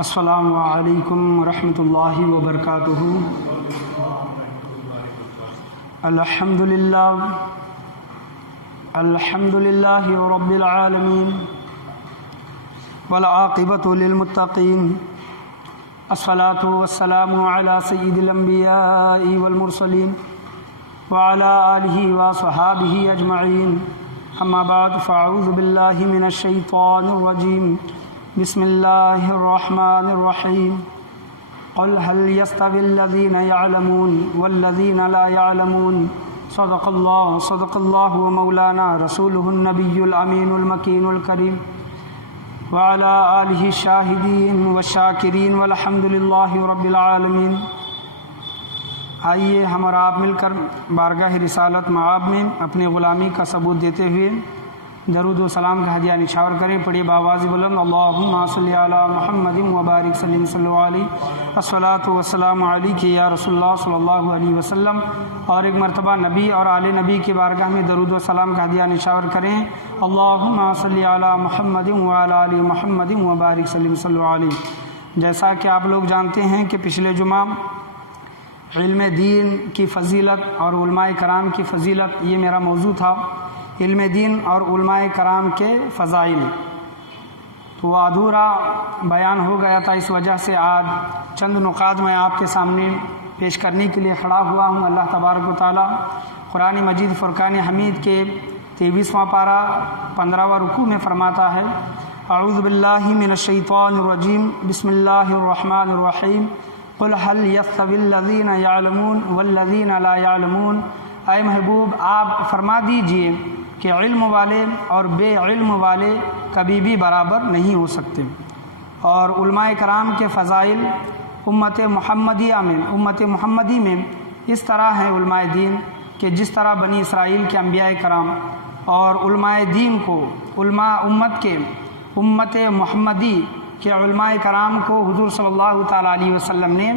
السلام علیکم ورحمۃ اللہ وبرکاتہ۔ الحمد للہ رب العالمین والعاقبۃ للمتقین، الصلاۃ والسلام علی سید الانبیاء والمرسلین وعلی آلہ وصحابہ اجمعین، اما بعد فاعوذ باللہ من الشیطان الرجیم، بسم اللہ الرحمن الرحیم۔ قل هل يستوي الذين يعلمون والذين لا يعلمون، صدق اللہ ومولانا رسولہ النبی الامین المکین الکریم، وعلى آلہ الشاہدین والشاکرین والحمد للہ رب العالمین۔ آئیے ہم اور آپ مل کر بارگاہ رسالت مآب میں اپنی غلامی کا ثبوت دیتے ہوئے درود و سلام کا ہدیہ نشاور کریں۔ پڑھی بآواز بلند، اللہم صلی علی محمد وبارک سلم صلی علیہ، الصلاۃ والسلام علیک یا رسول اللہ صلی اللہ علیہ وسلم۔ اور ایک مرتبہ نبی اور آل نبی کی بارگاہ میں درود و سلام کا ہدیہ نشاور کریں، اللہم صلی علی محمد وعلی آل محمد وبارک سلم صلی علیہ۔ جیسا کہ آپ لوگ جانتے ہیں کہ پچھلے جمعہ علم دین کی فضیلت اور علماء کرام کی فضیلت، یہ میرا موضوع تھا، علم دین اور علماء کرام کے فضائل۔ تو وہ ادھورا بیان ہو گیا تھا، اس وجہ سے آج چند نکات میں آپ کے سامنے پیش کرنے کے لیے کھڑا ہوا ہوں۔ اللہ تبارک و تعالی قرآن مجید فرقان حمید کے 23واں پارہ 15واں رکوع میں فرماتا ہے، اعوذ باللہ من الشیطان الرجیم، بسم اللہ الرحمن الرحیم، قل هل يستوي الذين يعلمون والذين لا يعلمون۔ اے محبوب آپ فرما دیجئے کہ علم والے اور بے علم والے کبھی بھی برابر نہیں ہو سکتے۔ اور علماء کرام کے فضائل امت محمدی میں اس طرح ہیں علماء دین کہ جس طرح بنی اسرائیل کے انبیاء کرام اور علماء دین کو امت محمدی کہ علماء کرام کو حضور صلی اللہ تعالیٰ علیہ وسلم نے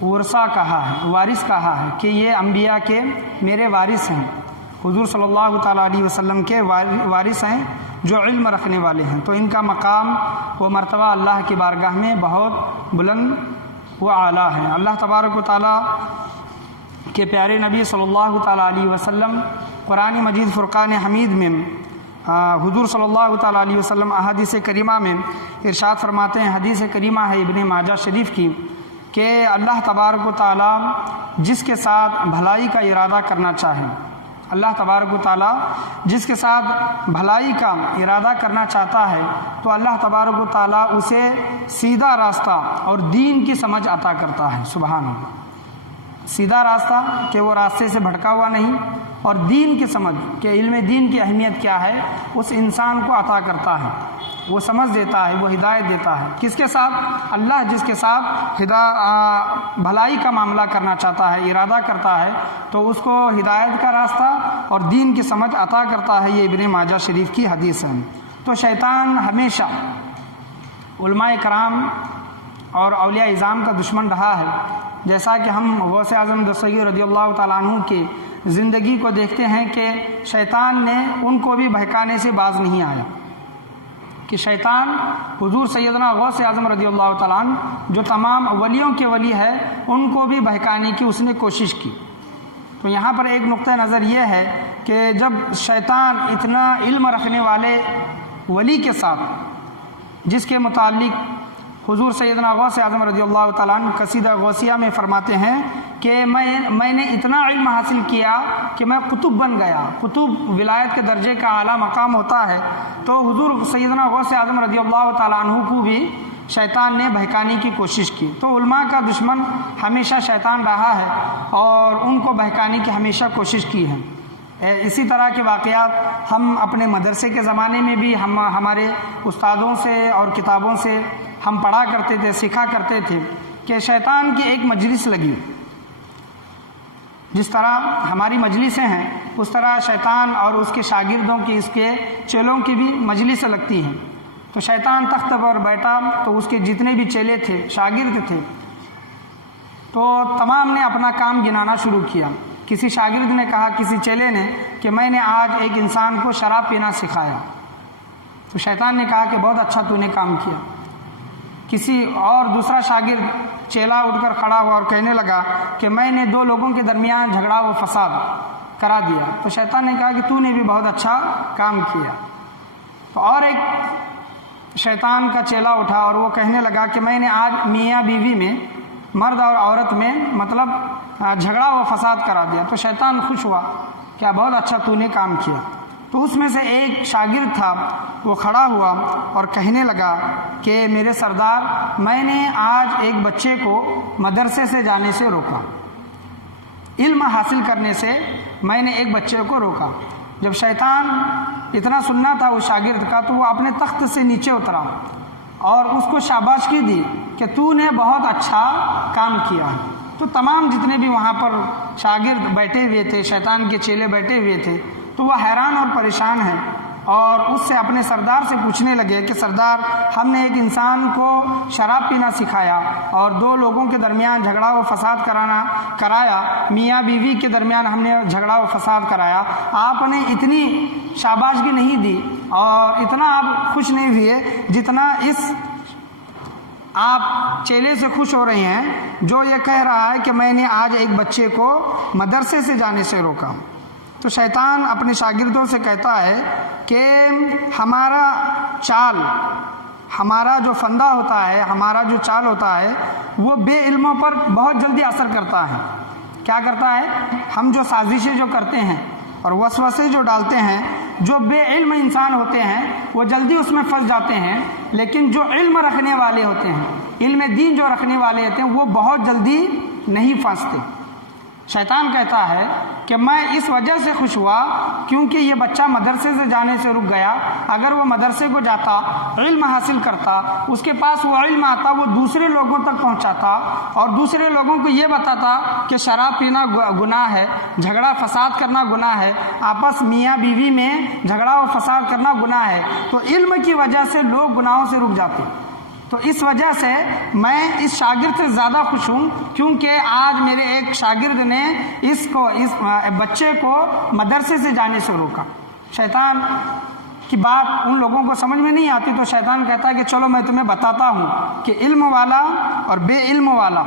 ورثہ کہا ہے، وارث کہا ہے کہ یہ انبیاء کے میرے وارث ہیں، حضور صلی اللہ تعالیٰ علیہ وسلم کے وارث ہیں جو علم رکھنے والے ہیں۔ تو ان کا مقام و مرتبہ اللہ کی بارگاہ میں بہت بلند و اعلیٰ ہے۔ اللہ تبارک و تعالیٰ کے پیارے نبی صلی اللہ تعالیٰ علیہ وسلم قرآن مجید فرقان حمید میں حضور صلی اللہ تعالیٰ علیہ وسلم احادیث کریمہ میں ارشاد فرماتے ہیں، حدیث کریمہ ہے ابن ماجہ شریف کی، کہ اللہ تبارک و تعالیٰ جس کے ساتھ بھلائی کا ارادہ کرنا چاہے، اللہ تبارک و تعالیٰ جس کے ساتھ بھلائی کا ارادہ کرنا چاہتا ہے تو اللہ تبارک و تعالیٰ اسے سیدھا راستہ اور دین کی سمجھ عطا کرتا ہے۔ سبحان اللہ، سیدھا راستہ کہ وہ راستے سے بھٹکا ہوا نہیں، اور دین کی سمجھ کہ علم دین کی اہمیت کیا ہے اس انسان کو عطا کرتا ہے، وہ سمجھ دیتا ہے، وہ ہدایت دیتا ہے۔ کس کے ساتھ؟ اللہ جس کے ساتھ بھلائی کا معاملہ کرنا چاہتا ہے، ارادہ کرتا ہے تو اس کو ہدایت کا راستہ اور دین کی سمجھ عطا کرتا ہے۔ یہ ابن ماجہ شریف کی حدیث ہے۔ تو شیطان ہمیشہ علماء کرام اور اولیاء اعظام کا دشمن رہا ہے، جیسا کہ ہم غوث اعظم دستگیر رضی اللہ تعالیٰ عنہ کی زندگی کو دیکھتے ہیں کہ شیطان نے ان کو بھی بہکانے سے باز نہیں آیا، کہ شیطان حضور سیدنا غوث اعظم رضی اللہ تعالیٰ عنہ جو تمام ولیوں کے ولی ہے ان کو بھی بہکانے کی اس نے کوشش کی۔ تو یہاں پر ایک نقطہ نظر یہ ہے کہ جب شیطان اتنا علم رکھنے والے ولی کے ساتھ، جس کے متعلق حضور سیدنا غوث اعظم رضی اللہ تعالیٰ عنہ قصیدہ غوثیہ میں فرماتے ہیں کہ میں نے اتنا علم حاصل کیا کہ میں قطب بن گیا۔ قطب ولایت کے درجے کا اعلیٰ مقام ہوتا ہے۔ تو حضور سیدنا غوث اعظم رضی اللہ تعالیٰ عنہ کو بھی شیطان نے بہکانے کی کوشش کی۔ تو علماء کا دشمن ہمیشہ شیطان رہا ہے اور ان کو بہکانے کی ہمیشہ کوشش کی ہے۔ اسی طرح کے واقعات ہم اپنے مدرسے کے زمانے میں بھی ہمارے استادوں سے اور کتابوں سے ہم پڑھا کرتے تھے، سیکھا کرتے تھے کہ شیطان کی ایک مجلس لگی، جس طرح ہماری مجلسیں ہیں اس طرح شیطان اور اس کے شاگردوں کی، اس کے چیلوں کی بھی مجلس لگتی ہیں۔ تو شیطان تخت پر بیٹھا تو اس کے جتنے بھی چیلے تھے، شاگرد تھے، تو تمام نے اپنا کام گنانا شروع کیا۔ کسی شاگرد نے کہا کسی چیلے نے کہ میں نے آج ایک انسان کو شراب پینا سکھایا، تو شیطان نے کہا کہ بہت اچھا تو نے کام کیا۔ کسی اور دوسرا شاگرد چیلا اٹھ کر کھڑا ہوا اور کہنے لگا کہ میں نے دو لوگوں کے درمیان جھگڑا و فساد کرا دیا۔ تو شیطان نے کہا کہ تو نے بھی بہت اچھا کام کیا۔ تو اور ایک شیطان کا چیلا اٹھا اور وہ کہنے لگا کہ میں نے آج میاں بیوی میں، مرد اور عورت میں مطلب جھگڑا و فساد کرا دیا۔ تو شیطان خوش ہوا، کیا بہت اچھا تو نے کام کیا۔ تو اس میں سے ایک شاگرد تھا، وہ کھڑا ہوا اور کہنے لگا کہ میرے سردار، میں نے آج ایک بچے کو مدرسے سے جانے سے روکا، علم حاصل کرنے سے میں نے ایک بچے کو روکا۔ جب شیطان اتنا سننا تھا اس شاگرد کا، تو وہ اپنے تخت سے نیچے اترا اور اس کو شاباشی دی کہ تو نے بہت اچھا کام کیا۔ تو تمام جتنے بھی وہاں پر شاگرد بیٹھے ہوئے تھے، شیطان کے چیلے بیٹھے ہوئے تھے، تو وہ حیران اور پریشان ہیں اور اس سے اپنے سردار سے پوچھنے لگے کہ سردار، ہم نے ایک انسان کو شراب پینا سکھایا اور دو لوگوں کے درمیان جھگڑا و فساد کرایا، میاں بیوی کے درمیان ہم نے جھگڑا و فساد کرایا، آپ نے اتنی شاباشی نہیں دی اور اتنا آپ خوش نہیں ہوئے جتنا اس آپ چیلے سے خوش ہو رہے ہیں جو یہ کہہ رہا ہے کہ میں نے آج ایک بچے کو مدرسے سے جانے سے روکا۔ تو شیطان اپنے شاگردوں سے کہتا ہے کہ ہمارا چال، ہمارا جو فندہ ہوتا ہے، ہمارا جو چال ہوتا ہے، وہ بے علموں پر بہت جلدی اثر کرتا ہے۔ کیا کرتا ہے؟ ہم جو سازشیں جو کرتے ہیں اور وسوسے جو ڈالتے ہیں، جو بے علم انسان ہوتے ہیں وہ جلدی اس میں پھنس جاتے ہیں، لیکن جو علم رکھنے والے ہوتے ہیں، علم دین جو رکھنے والے ہوتے ہیں، وہ بہت جلدی نہیں پھنستے۔ شیطان کہتا ہے کہ میں اس وجہ سے خوش ہوا کیونکہ یہ بچہ مدرسے سے جانے سے رک گیا۔ اگر وہ مدرسے کو جاتا، علم حاصل کرتا، اس کے پاس وہ علم آتا، وہ دوسرے لوگوں تک پہنچاتا اور دوسرے لوگوں کو یہ بتاتا کہ شراب پینا گناہ ہے، جھگڑا فساد کرنا گناہ ہے، آپس میاں بیوی میں جھگڑا و فساد کرنا گناہ ہے۔ تو علم کی وجہ سے لوگ گناہوں سے رک جاتے۔ تو اس وجہ سے میں اس شاگرد سے زیادہ خوش ہوں کیونکہ آج میرے ایک شاگرد نے اس بچے کو مدرسے سے جانے سے روکا۔ شیطان کی بات ان لوگوں کو سمجھ میں نہیں آتی، تو شیطان کہتا ہے کہ چلو میں تمہیں بتاتا ہوں کہ علم والا اور بے علم والا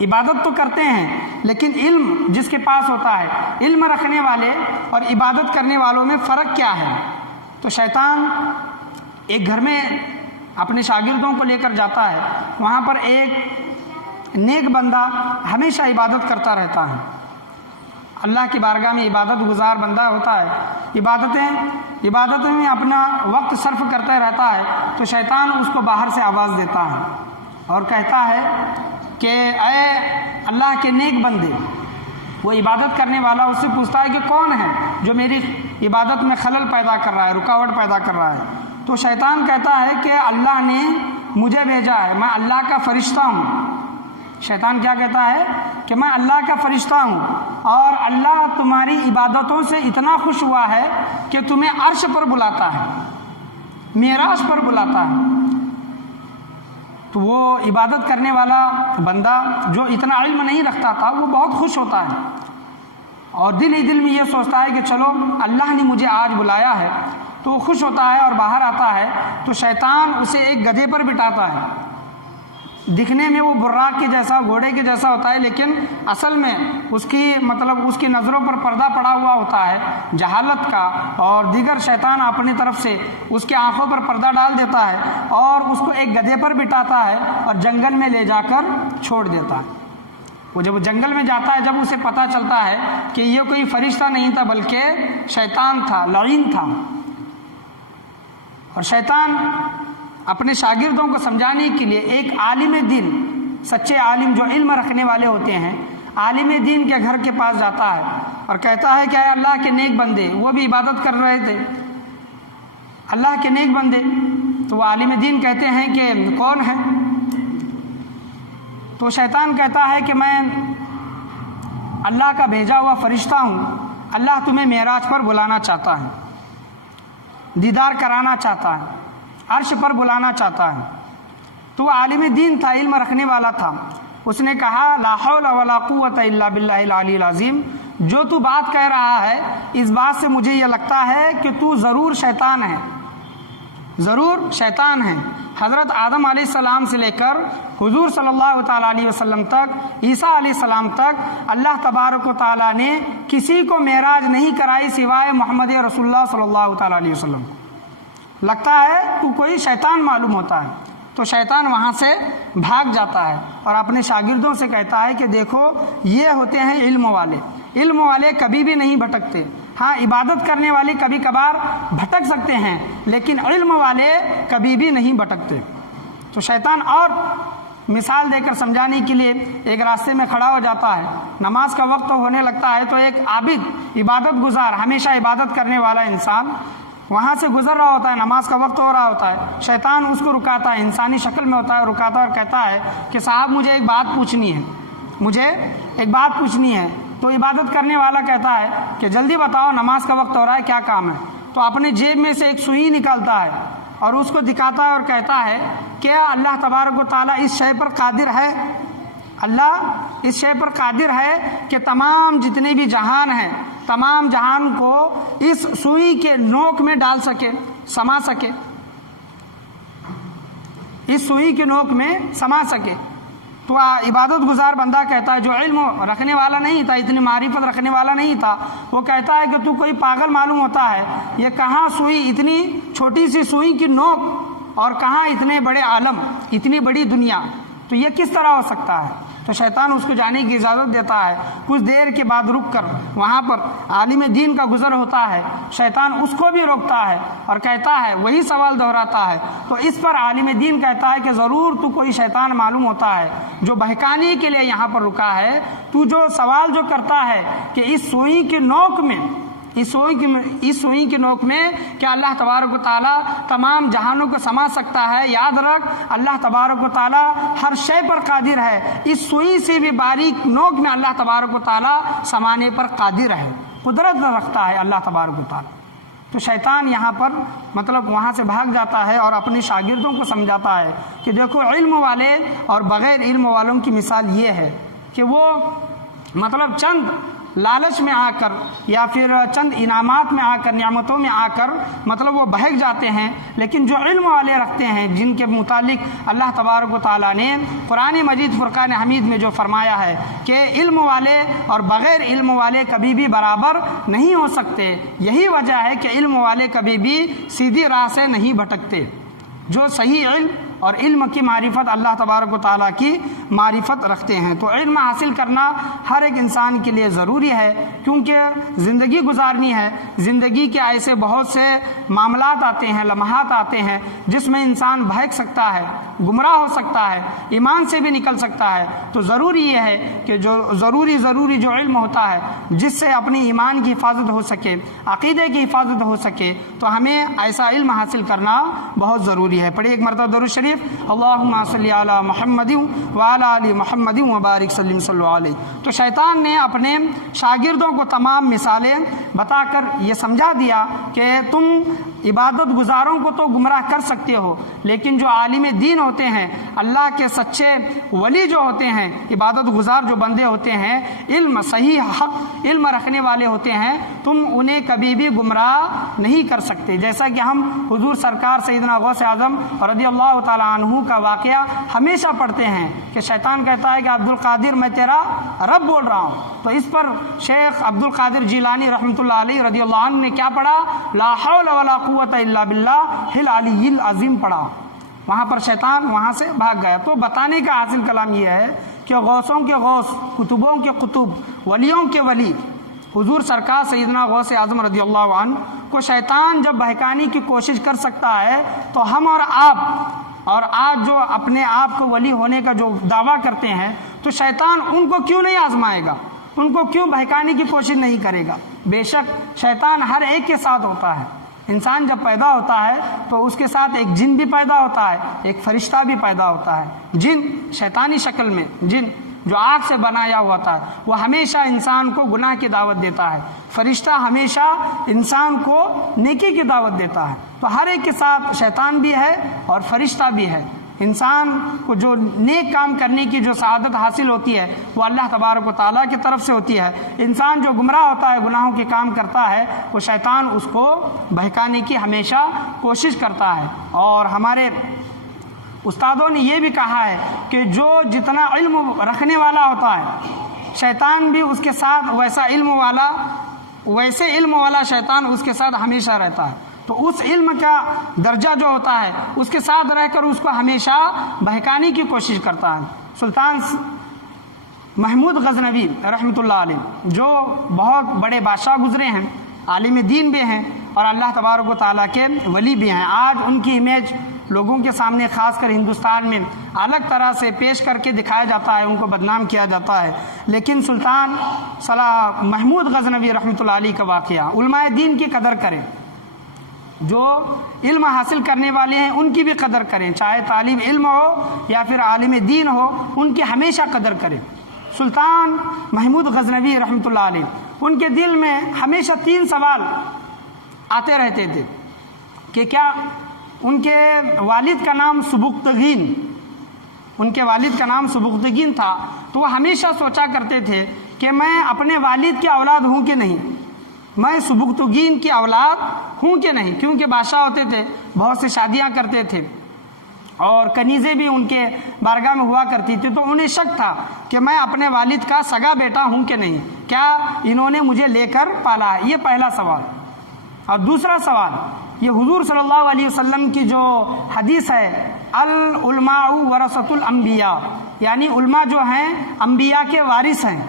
عبادت تو کرتے ہیں، لیکن علم جس کے پاس ہوتا ہے، علم رکھنے والے اور عبادت کرنے والوں میں فرق کیا ہے۔ تو شیطان ایک گھر میں اپنے شاگردوں کو لے کر جاتا ہے، وہاں پر ایک نیک بندہ ہمیشہ عبادت کرتا رہتا ہے، اللہ کی بارگاہ میں عبادت گزار بندہ ہوتا ہے، عبادتیں میں اپنا وقت صرف کرتا رہتا ہے۔ تو شیطان اس کو باہر سے آواز دیتا ہے اور کہتا ہے کہ اے اللہ کے نیک بندے، وہ عبادت کرنے والا اس سے پوچھتا ہے کہ کون ہے جو میری عبادت میں خلل پیدا کر رہا ہے، رکاوٹ پیدا کر رہا ہے۔ تو شیطان کہتا ہے کہ اللہ نے مجھے بھیجا ہے، میں اللہ کا فرشتہ ہوں۔ شیطان کیا کہتا ہے کہ میں اللہ کا فرشتہ ہوں اور اللہ تمہاری عبادتوں سے اتنا خوش ہوا ہے کہ تمہیں عرش پر بلاتا ہے، معراج پر بلاتا ہے۔ تو وہ عبادت کرنے والا بندہ جو اتنا علم نہیں رکھتا تھا، وہ بہت خوش ہوتا ہے اور دل ہی دل میں یہ سوچتا ہے کہ چلو اللہ نے مجھے آج بلایا ہے، تو وہ خوش ہوتا ہے اور باہر آتا ہے۔ تو شیطان اسے ایک گدھے پر بٹھاتا ہے، دکھنے میں وہ براق کے جیسا، گھوڑے کے جیسا ہوتا ہے، لیکن اصل میں اس کی نظروں پر پردہ پڑا ہوا ہوتا ہے جہالت کا، اور دیگر شیطان اپنی طرف سے اس کے آنکھوں پر پردہ ڈال دیتا ہے اور اس کو ایک گدھے پر بٹھاتا ہے اور جنگل میں لے جا کر چھوڑ دیتا ہے۔ وہ جب جنگل میں جاتا ہے، جب اسے پتہ چلتا ہے کہ یہ کوئی فرشتہ نہیں تھا بلکہ شیطان تھا، لعین تھا، اور شیطان اپنے شاگردوں کو سمجھانے کے لیے ایک عالم دین، سچے عالم جو علم رکھنے والے ہوتے ہیں، عالم دین کے گھر کے پاس جاتا ہے اور کہتا ہے کہ اے اللہ کے نیک بندے، وہ بھی عبادت کر رہے تھے، اللہ کے نیک بندے۔ تو وہ عالم دین کہتے ہیں کہ کون ہے؟ تو شیطان کہتا ہے کہ میں اللہ کا بھیجا ہوا فرشتہ ہوں، اللہ تمہیں معراج پر بلانا چاہتا ہے، دیدار کرانا چاہتا ہے، عرش پر بلانا چاہتا ہے۔ تو وہ عالم دین تھا، علم رکھنے والا تھا۔ اس نے کہا لا حول ولا قوت الا باللہ العلی العظیم، جو تو بات کہہ رہا ہے اس بات سے مجھے یہ لگتا ہے کہ تو ضرور شیطان ہے، ضرور شیطان ہیں۔ حضرت آدم علیہ السلام سے لے کر حضور صلی اللہ تعالیٰ علیہ وسلم تک، عیسیٰ علیہ السلام تک اللہ تبارک و تعالیٰ نے کسی کو معراج نہیں کرائی سوائے محمد رسول اللہ صلی اللہ تعالیٰ علیہ وسلم۔ لگتا ہے تو کوئی شیطان معلوم ہوتا ہے، تو شیطان وہاں سے بھاگ جاتا ہے اور اپنے شاگردوں سے کہتا ہے کہ دیکھو یہ ہوتے ہیں علم والے۔ علم والے کبھی بھی نہیں بھٹکتے، ہاں عبادت کرنے والے کبھی کبھار بھٹک سکتے ہیں، لیکن علم والے کبھی بھی نہیں بھٹکتے۔ تو شیطان اور مثال دے کر سمجھانے کے لیے ایک راستے میں کھڑا ہو جاتا ہے، نماز کا وقت ہونے لگتا ہے تو ایک عابد، عبادت گزار، ہمیشہ عبادت کرنے والا انسان وہاں سے گزر رہا ہوتا ہے، نماز کا وقت ہو رہا ہوتا ہے، شیطان اس کو رکاتا ہے، انسانی شکل میں ہوتا ہے، رکاتا ہے اور کہتا ہے کہ صاحب مجھے ایک بات پوچھنی ہے، مجھے ایک بات پوچھنی ہے۔ تو عبادت کرنے والا کہتا ہے کہ جلدی بتاؤ، نماز کا وقت ہو رہا ہے، کیا کام ہے؟ تو اپنے جیب میں سے ایک سوئی نکالتا ہے اور اس کو دکھاتا ہے اور کہتا ہے کیا اللہ تبارک و تعالیٰ اس شے پر قادر ہے؟ اللہ اس شے پر قادر ہے کہ تمام جتنے بھی جہان ہیں، تمام جہان کو اس سوئی کے نوک میں ڈال سکے، سما سکے، اس سوئی کے نوک میں سما سکے۔ تو عبادت گزار بندہ کہتا ہے، جو علم رکھنے والا نہیں تھا، اتنی معرفت رکھنے والا نہیں تھا، وہ کہتا ہے کہ تو کوئی پاگل معلوم ہوتا ہے، یہ کہاں سوئی، اتنی چھوٹی سی سوئی کی نوک، اور کہاں اتنے بڑے عالم، اتنی بڑی دنیا، تو یہ کس طرح ہو سکتا ہے؟ تو شیطان اس کو جانے کی اجازت دیتا ہے۔ کچھ دیر کے بعد رک کر وہاں پر عالم دین کا گزر ہوتا ہے، شیطان اس کو بھی روکتا ہے اور کہتا ہے، وہی سوال دہراتا ہے۔ تو اس پر عالم دین کہتا ہے کہ ضرور تو کوئی شیطان معلوم ہوتا ہے جو بہکانے کے لیے یہاں پر رکا ہے، تو جو سوال جو کرتا ہے کہ اس سوئی کے نوک میں، اس سوئی کی نوک میں کیا اللہ تبارک و تعالیٰ تمام جہانوں کو سما سکتا ہے؟ یاد رکھ، اللہ تبارک و تعالیٰ ہر شے پر قادر ہے، اس سوئی سے بھی باریک نوک میں اللہ تبارک و تعالیٰ سمانے پر قادر ہے، قدرت رکھتا ہے اللہ تبارک و تعالیٰ۔ تو شیطان یہاں پر مطلب وہاں سے بھاگ جاتا ہے اور اپنے شاگردوں کو سمجھاتا ہے کہ دیکھو، علم والے اور بغیر علم والوں کی مثال یہ ہے کہ وہ مطلب چند لالچ میں آ کر یا پھر چند انعامات میں آ کر، نعمتوں میں آ کر مطلب وہ بہک جاتے ہیں، لیکن جو علم والے رکھتے ہیں، جن کے متعلق اللہ تبارک و تعالیٰ نے قرآن مجید فرقان حمید میں جو فرمایا ہے کہ علم والے اور بغیر علم والے کبھی بھی برابر نہیں ہو سکتے، یہی وجہ ہے کہ علم والے کبھی بھی سیدھی راہ سے نہیں بھٹکتے۔ جو صحیح علم اور علم کی معرفت اللہ تبارک و تعالیٰ کی معرفت رکھتے ہیں، تو علم حاصل کرنا ہر ایک انسان کے لیے ضروری ہے، کیونکہ زندگی گزارنی ہے۔ زندگی کے ایسے بہت سے معاملات آتے ہیں، لمحات آتے ہیں جس میں انسان بہک سکتا ہے، گمراہ ہو سکتا ہے، ایمان سے بھی نکل سکتا ہے۔ تو ضروری یہ ہے کہ جو ضروری جو علم ہوتا ہے جس سے اپنی ایمان کی حفاظت ہو سکے، عقیدے کی حفاظت ہو سکے، تو ہمیں ایسا علم حاصل کرنا بہت ضروری ہے۔ پڑھیے ایک مرتبہ درود شریف، اللہم صلی علی محمد وعلی آل محمد وبارک وسلم صلی اللہ علیہ۔ تو شیطان نے اپنے شاگردوں کو تمام مثالیں بتا کر یہ سمجھا دیا کہ تم عبادت گزاروں کو تو گمراہ کر سکتے ہو، لیکن جو عالم دین ہوتے ہیں، اللہ کے سچے ولی جو ہوتے ہیں، عبادت گزار جو بندے ہوتے ہیں، علم صحیح حق علم رکھنے والے ہوتے ہیں، تم انہیں کبھی بھی گمراہ نہیں کر سکتے۔ جیسا کہ ہم حضور سرکار سیدنا غوث اعظم رضی اللہ تعالیٰ عنہ کا واقعہ ہمیشہ پڑھتے ہیں کہ شیطان کہتا ہے کہ عبد القادر میں تیرا رب بول رہا ہوں، تو اس پر شیخ عبد القادر جیلانی رحمۃ اللہ علیہ رضی اللہ عنہ نے کیا پڑھا؟ لا حول ولا قوت الا باللہ العلی العظیم پڑھا۔ وہاں پر شیطان وہاں سے بھاگ گیا۔ تو بتانے کا حاصل کلام یہ ہے کہ غوثوں کے غوث، قطبوں کے قطب، ولیوں کے ولی حضور سرکار سیدنا غوث اعظم رضی اللہ عنہ کو شیطان جب بہکانے کی کوشش کر سکتا ہے، تو ہم اور آپ اور آج جو اپنے آپ کو ولی ہونے کا جو دعویٰ کرتے ہیں، تو شیطان ان کو کیوں نہیں آزمائے گا؟ ان کو کیوں بہکانے کی کوشش نہیں کرے گا؟ بے شک شیطان ہر ایک کے ساتھ ہوتا ہے۔ انسان جب پیدا ہوتا ہے تو اس کے ساتھ ایک جن بھی پیدا ہوتا ہے، ایک فرشتہ بھی پیدا ہوتا ہے۔ جن شیطانی شکل میں، جن جو آگ سے بنایا ہوا تھا، وہ ہمیشہ انسان کو گناہ کی دعوت دیتا ہے۔ فرشتہ ہمیشہ انسان کو نیکی کی دعوت دیتا ہے۔ تو ہر ایک کے ساتھ شیطان بھی ہے اور فرشتہ بھی ہے۔ انسان کو جو نیک کام کرنے کی جو سعادت حاصل ہوتی ہے وہ اللہ تبارک و تعالیٰ کی طرف سے ہوتی ہے۔ انسان جو گمراہ ہوتا ہے، گناہوں کے کام کرتا ہے، وہ شیطان اس کو بہکانے کی ہمیشہ کوشش کرتا ہے۔ اور ہمارے استادوں نے یہ بھی کہا ہے کہ جو جتنا علم رکھنے والا ہوتا ہے، شیطان بھی اس کے ساتھ ویسے علم والا شیطان اس کے ساتھ ہمیشہ رہتا ہے۔ تو اس علم کا درجہ جو ہوتا ہے اس کے ساتھ رہ کر اس کو ہمیشہ بہکانے کی کوشش کرتا ہے۔ سلطان محمود غزنوی رحمۃ اللہ علیہ جو بہت بڑے بادشاہ گزرے ہیں، عالم دین بھی ہیں اور اللہ تبارک و تعالیٰ کے ولی بھی ہیں، آج ان کی امیج لوگوں کے سامنے خاص کر ہندوستان میں الگ طرح سے پیش کر کے دکھایا جاتا ہے، ان کو بدنام کیا جاتا ہے۔ لیکن سلطان محمود غزنوی رحمۃ اللہ علیہ کا واقعہ، علماء دین کی قدر کریں، جو علم حاصل کرنے والے ہیں ان کی بھی قدر کریں، چاہے طالب علم ہو یا پھر عالم دین ہو، ان کی ہمیشہ قدر کریں۔ سلطان محمود غزنوی رحمۃ اللہ علیہ، ان کے دل میں ہمیشہ 3 سوال آتے رہتے تھے کہ کیا ان کے والد کا نام سبکتگین، ان کے والد کا نام سبکتگین تھا، تو وہ ہمیشہ سوچا کرتے تھے کہ میں اپنے والد کی اولاد ہوں کہ نہیں، میں سبکتگین کی اولاد ہوں کہ نہیں، کیونکہ بادشاہ ہوتے تھے، بہت سے شادیاں کرتے تھے اور کنیزیں بھی ان کے بارگاہ میں ہوا کرتی تھی، تو انہیں شک تھا کہ میں اپنے والد کا سگا بیٹا ہوں کہ نہیں، کیا انہوں نے مجھے لے کر پالا ہے، یہ پہلا سوال۔ اور دوسرا سوال، یہ حضور صلی اللہ علیہ وسلم کی جو حدیث ہے، العلماء ورثۃ الانبیاء، یعنی علماء جو ہیں انبیاء کے وارث ہیں،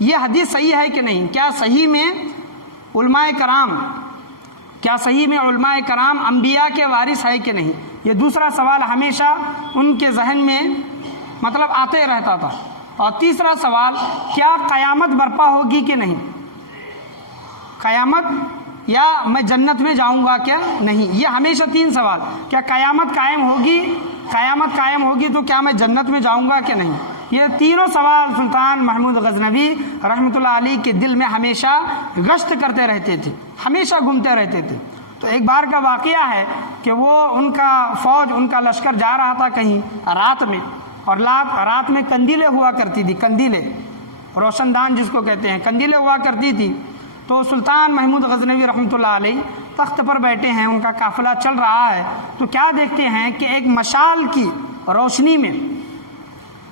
یہ حدیث صحیح ہے کہ نہیں، کیا صحیح میں علماء کرام انبیاء کے وارث ہے کہ نہیں، یہ دوسرا سوال ہمیشہ ان کے ذہن میں مطلب آتے رہتا تھا۔ اور تیسرا سوال، کیا قیامت برپا ہوگی کہ نہیں، قیامت یا میں جنت میں جاؤں گا کیا نہیں، یہ ہمیشہ 3 سوال، کیا قیامت قائم ہوگی تو کیا میں جنت میں جاؤں گا کہ نہیں، یہ تینوں سوال سلطان محمود غزنوی رحمۃ اللہ علیہ کے دل میں ہمیشہ گشت کرتے رہتے تھے، ہمیشہ گھومتے رہتے تھے۔ تو ایک بار کا واقعہ ہے کہ وہ ان کا فوج، ان کا لشکر جا رہا تھا کہیں رات میں، اور رات میں قندیلیں ہوا کرتی تھی، قندیلیں روشن دان جس کو کہتے ہیں، قندیلیں ہوا کرتی تھی۔ تو سلطان محمود غزنوی رحمۃ اللہ علیہ تخت پر بیٹھے ہیں، ان کا قافلہ چل رہا ہے، تو کیا دیکھتے ہیں کہ ایک مشال کی روشنی میں،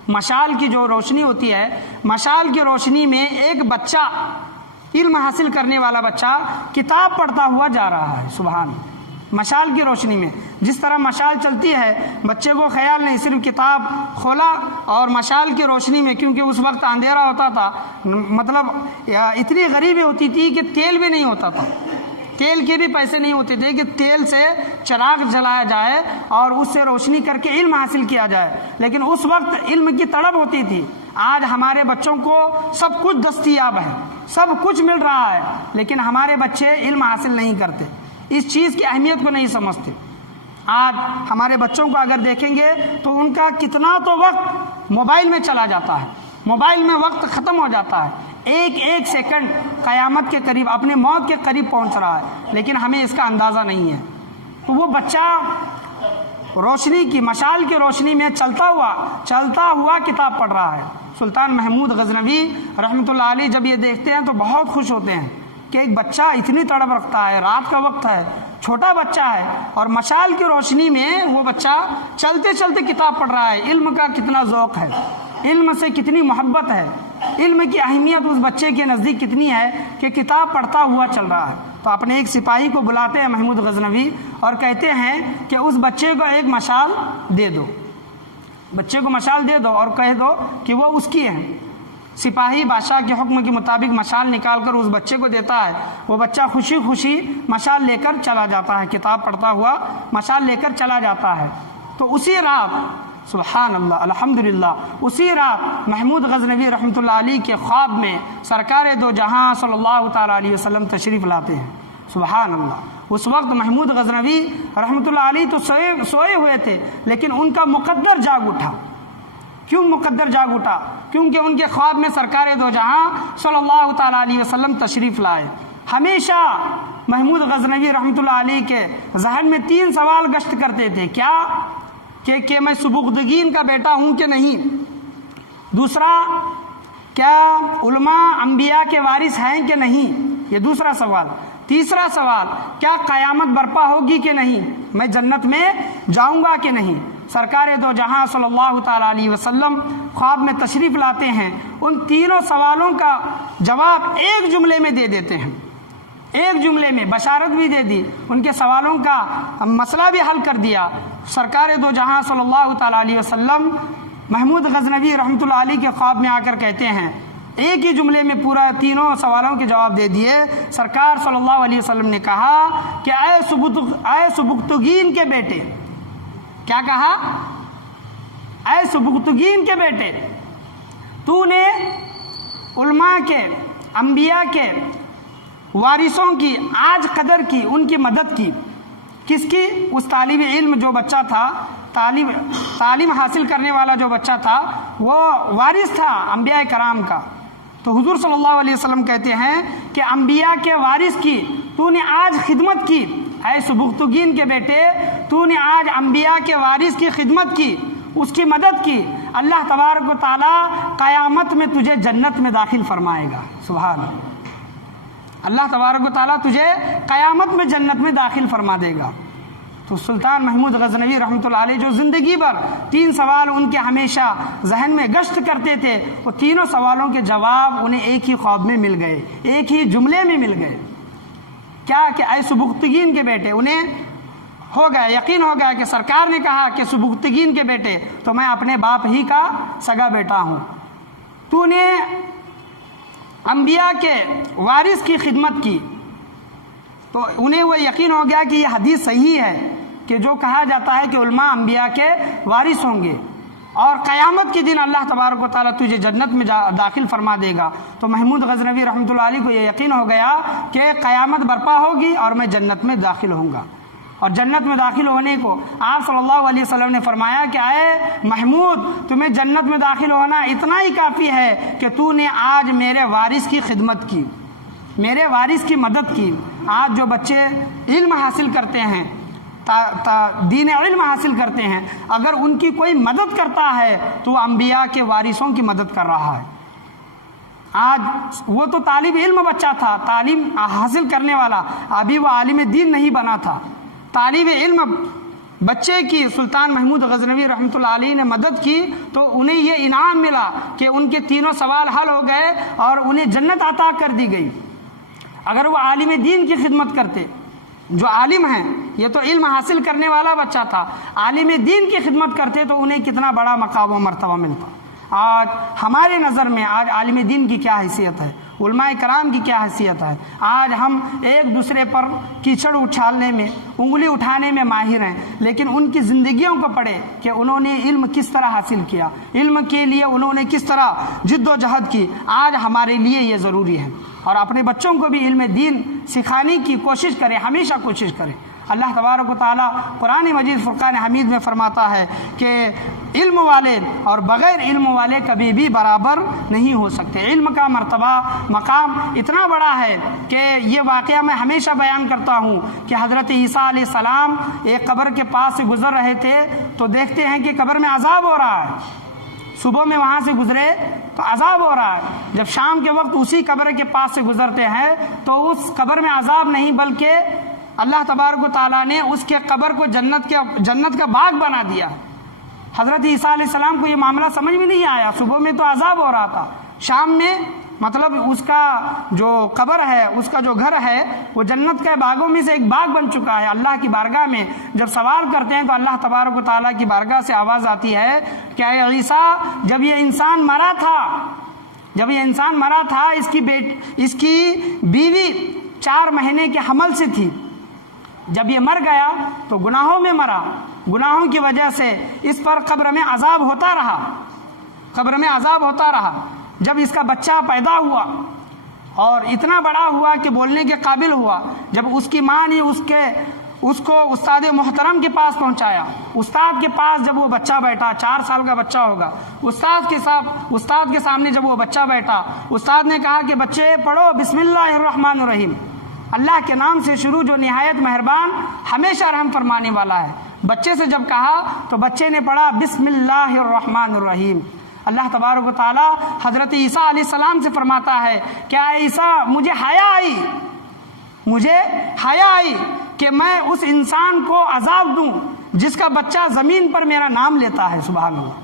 مشال کی جو روشنی ہوتی ہے، مشال کی روشنی میں ایک بچہ، علم حاصل کرنے والا بچہ کتاب پڑھتا ہوا جا رہا ہے۔ سبحان، مشال کی روشنی میں، جس طرح مشال چلتی ہے، بچے کو خیال نہیں، صرف کتاب کھولا اور مشال کی روشنی میں، کیونکہ اس وقت اندھیرا ہوتا تھا، مطلب اتنی غریبی ہوتی تھی کہ تیل بھی نہیں ہوتا تھا، تیل کے بھی پیسے نہیں ہوتے تھے کہ تیل سے چراغ جلایا جائے اور اس سے روشنی کر کے علم حاصل کیا جائے، لیکن اس وقت علم کی طلب ہوتی تھی۔ آج ہمارے بچوں کو سب کچھ دستیاب ہے، سب کچھ مل رہا ہے، لیکن ہمارے بچے علم حاصل نہیں کرتے، اس چیز کی اہمیت کو نہیں سمجھتے۔ آج ہمارے بچوں کو اگر دیکھیں گے تو ان کا کتنا تو وقت موبائل میں چلا جاتا ہے، موبائل میں وقت ختم ہو جاتا ہے، ایک سیکنڈ قیامت کے قریب، اپنے موت کے قریب پہنچ رہا ہے، لیکن ہمیں اس کا اندازہ نہیں ہے۔ تو وہ بچہ روشنی کی، مشال کی روشنی میں چلتا ہوا کتاب پڑھ رہا ہے۔ سلطان محمود غزنوی رحمۃ اللہ علیہ جب یہ دیکھتے ہیں تو بہت خوش ہوتے ہیں کہ ایک بچہ اتنی تڑپ رکھتا ہے، رات کا وقت ہے، چھوٹا بچہ ہے، اور مشال کی روشنی میں وہ بچہ چلتے چلتے کتاب پڑھ رہا ہے۔ علم کا کتنا ذوق ہے، علم سے کتنی محبت ہے، علم کی اہمیت اس بچے کے نزدیک کتنی ہے کہ کتاب پڑھتا ہوا چل رہا ہے۔ تو اپنے ایک سپاہی کو بلاتے ہیں محمود غزنوی اور کہتے ہیں کہ اس بچے کو ایک مشال دے دو، بچے کو مشال دے دو اور کہہ دو کہ وہ اس کی ہے۔ سپاہی بادشاہ کے حکم کے مطابق مشال نکال کر اس بچے کو دیتا ہے، وہ بچہ خوشی خوشی مشال لے کر چلا جاتا ہے، کتاب پڑھتا ہوا مشال لے کر چلا جاتا ہے۔ تو اسی رات، سبحان اللہ، الحمدللہ، اسی رات محمود غزنوی رحمۃ اللہ علیہ کے خواب میں سرکار دو جہاں صلی اللہ تعالیٰ علیہ وسلم تشریف لاتے ہیں۔ سبحان اللہ، اس وقت محمود غزنوی رحمۃ اللہ علیہ تو سوئے ہوئے تھے، لیکن ان کا مقدر جاگ اٹھا۔ کیوں مقدر جاگ اٹھا؟ کیونکہ ان کے خواب میں سرکار دو جہاں صلی اللہ تعالیٰ علیہ وسلم تشریف لائے۔ ہمیشہ محمود غزنوی رحمۃ اللہ علیہ کے ذہن میں 3 سوال گشت کرتے تھے، کیا کہ میں سبکتگین کا بیٹا ہوں کہ نہیں؟ دوسرا، کیا علماء انبیاء کے وارث ہیں کہ نہیں؟ یہ دوسرا سوال۔ تیسرا سوال، کیا قیامت برپا ہوگی کہ نہیں؟ میں جنت میں جاؤں گا کہ نہیں؟ سرکار دو جہاں صلی اللہ تعالیٰ علیہ وسلم خواب میں تشریف لاتے ہیں، ان تینوں سوالوں کا جواب ایک جملے میں دے دیتے ہیں، ایک جملے میں بشارت بھی دے دی، ان کے سوالوں کا مسئلہ بھی حل کر دیا۔ سرکار دو جہاں صلی اللہ تعالیٰ علیہ وسلم محمود غزنوی رحمۃ اللہ علیہ کے خواب میں آ کر کہتے ہیں، ایک ہی جملے میں پورا تینوں سوالوں کے جواب دے دیے۔ سرکار صلی اللہ علیہ وسلم نے کہا کہ اے سبکتگین کے بیٹے، کیا کہا؟ اے سبکتگین کے بیٹے، تو نے علماء کے، انبیاء کے وارثوں کی آج قدر کی، ان کی مدد کی۔ کس کی؟ اس طالب علم جو بچہ تھا، تعلیم حاصل کرنے والا جو بچہ تھا، وہ وارث تھا انبیاء کرام کا۔ تو حضور صلی اللہ علیہ وسلم کہتے ہیں کہ انبیاء کے وارث کی تو نے آج خدمت کی۔ اے سبکتگین کے بیٹے، تو نے آج انبیاء کے وارث کی خدمت کی، اس کی مدد کی۔ اللہ تبارک و تعالیٰ قیامت میں تجھے جنت میں داخل فرمائے گا۔ سبحان اللہ، اللہ تبارک و تعالیٰ تجھے قیامت میں جنت میں داخل فرما دے گا۔ تو سلطان محمود غزنوی رحمۃ اللہ علیہ جو زندگی بھر تین سوال ان کے ہمیشہ ذہن میں گشت کرتے تھے، وہ تینوں سوالوں کے جواب انہیں ایک ہی خواب میں مل گئے، ایک ہی جملے میں مل گئے۔ کیا کہ اے سبکتگین کے بیٹے، انہیں ہو گیا، یقین ہو گیا کہ سرکار نے کہا کہ سبکتگین کے بیٹے، تو میں اپنے باپ ہی کا سگا بیٹا ہوں۔ تو نے انبیاء کے وارث کی خدمت کی، تو انہیں وہ یقین ہو گیا کہ یہ حدیث صحیح ہے کہ جو کہا جاتا ہے کہ علماء انبیاء کے وارث ہوں گے اور قیامت کے دن اللہ تبارک و تعالیٰ تجھے جنت میں داخل فرما دے گا۔ تو محمود غزنوی رحمۃ اللہ علیہ کو یہ یقین ہو گیا کہ قیامت برپا ہوگی اور میں جنت میں داخل ہوں گا۔ اور جنت میں داخل ہونے کو آپ صلی اللہ علیہ وسلم نے فرمایا کہ اے محمود، تمہیں جنت میں داخل ہونا اتنا ہی کافی ہے کہ تو نے آج میرے وارث کی خدمت کی، میرے وارث کی مدد کی۔ آج جو بچے علم حاصل کرتے ہیں، دین علم حاصل کرتے ہیں، اگر ان کی کوئی مدد کرتا ہے تو انبیاء کے وارثوں کی مدد کر رہا ہے۔ آج وہ تو طالب علم بچہ تھا، تعلیم حاصل کرنے والا، ابھی وہ عالم دین نہیں بنا تھا۔ طالب علم بچے کی سلطان محمود غزنوی رحمۃ اللہ علیہ نے مدد کی تو انہیں یہ انعام ملا کہ ان کے تینوں سوال حل ہو گئے اور انہیں جنت عطا کر دی گئی۔ اگر وہ عالم دین کی خدمت کرتے، جو عالم ہیں، یہ تو علم حاصل کرنے والا بچہ تھا، عالم دین کی خدمت کرتے تو انہیں کتنا بڑا مقام و مرتبہ ملتا۔ آج ہمارے نظر میں آج عالم دین کی کیا حیثیت ہے، علماء کرام کی کیا حیثیت ہے؟ آج ہم ایک دوسرے پر کیچڑ اچھالنے میں، انگلی اٹھانے میں ماہر ہیں، لیکن ان کی زندگیوں کو پڑھے کہ انہوں نے علم کس طرح حاصل کیا، علم کے لیے انہوں نے کس طرح جد و جہد کی۔ آج ہمارے لیے یہ ضروری ہے، اور اپنے بچوں کو بھی علم دین سکھانے کی کوشش کریں، ہمیشہ کوشش کریں۔ اللہ تبارک و تعالیٰ قرآن مجید فرقان حمید میں فرماتا ہے کہ علم والے اور بغیر علم والے کبھی بھی برابر نہیں ہو سکتے۔ علم کا مرتبہ مقام اتنا بڑا ہے کہ یہ واقعہ میں ہمیشہ بیان کرتا ہوں کہ حضرت عیسیٰ علیہ السلام ایک قبر کے پاس سے گزر رہے تھے تو دیکھتے ہیں کہ قبر میں عذاب ہو رہا ہے۔ صبح میں وہاں سے گزرے تو عذاب ہو رہا ہے، جب شام کے وقت اسی قبر کے پاس سے گزرتے ہیں تو اس قبر میں عذاب نہیں بلکہ اللہ تبارک و تعالیٰ نے اس کے قبر کو جنت کا باغ بنا دیا۔ حضرت عیسیٰ علیہ السلام کو یہ معاملہ سمجھ میں نہیں آیا، صبح میں تو عذاب ہو رہا تھا، شام میں مطلب اس کا جو قبر ہے، اس کا جو گھر ہے، وہ جنت کے باغوں میں سے ایک باغ بن چکا ہے۔ اللہ کی بارگاہ میں جب سوال کرتے ہیں تو اللہ تبارک و تعالیٰ کی بارگاہ سے آواز آتی ہے کہ اے عیسیٰ، جب یہ انسان مرا تھا اس کی بیوی 4 مہینے کے حمل سے تھی، جب یہ مر گیا تو گناہوں میں مرا، گناہوں کی وجہ سے اس پر قبر میں عذاب ہوتا رہا۔ جب اس کا بچہ پیدا ہوا اور اتنا بڑا ہوا کہ بولنے کے قابل ہوا، جب اس کی ماں نے اس کو استاد محترم کے پاس پہنچایا، استاد کے پاس جب وہ بچہ بیٹھا، 4 سال کا بچہ ہوگا، استاد کے سامنے جب وہ بچہ بیٹھا، استاد نے کہا کہ بچے پڑھو بسم اللہ الرحمن الرحیم، اللہ کے نام سے شروع جو نہایت مہربان ہمیشہ رحم فرمانے والا ہے۔ بچے سے جب کہا تو بچے نے پڑھا بسم اللہ الرحمن الرحیم۔ اللہ تبارک و تعالیٰ حضرت عیسیٰ علیہ السلام سے فرماتا ہے کہ اے عیسیٰ مجھے حیا آئی کہ میں اس انسان کو عذاب دوں جس کا بچہ زمین پر میرا نام لیتا ہے۔ سبحان اللہ،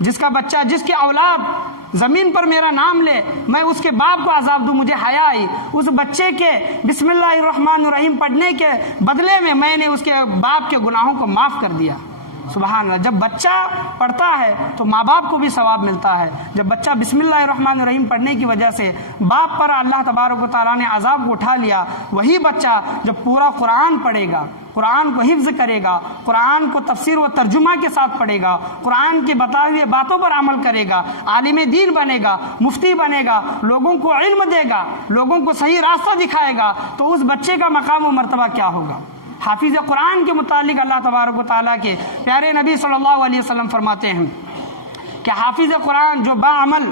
جس کا بچہ، جس کی اولاد زمین پر میرا نام لے، میں اس کے باپ کو عذاب دوں، مجھے حیا آئی۔ اس بچے کے بسم اللہ الرحمن الرحیم پڑھنے کے بدلے میں نے اس کے باپ کے گناہوں کو معاف کر دیا۔ سبحان اللہ، جب بچہ پڑھتا ہے تو ماں باپ کو بھی ثواب ملتا ہے۔ جب بچہ بسم اللہ الرحمن الرحیم پڑھنے کی وجہ سے باپ پر اللہ تبارک و تعالیٰ نے عذاب کو اٹھا لیا، وہی بچہ جب پورا قرآن پڑھے گا، قرآن کو حفظ کرے گا، قرآن کو تفسیر و ترجمہ کے ساتھ پڑھے گا، قرآن کے بتائے ہوئے باتوں پر عمل کرے گا، عالم دین بنے گا، مفتی بنے گا، لوگوں کو علم دے گا، لوگوں کو صحیح راستہ دکھائے گا، تو اس بچے کا مقام و مرتبہ کیا ہوگا۔ حافظ قرآن کے متعلق اللہ تبارک و تعالیٰ کے پیارے نبی صلی اللہ علیہ وسلم فرماتے ہیں کہ حافظ قرآن جو باعمل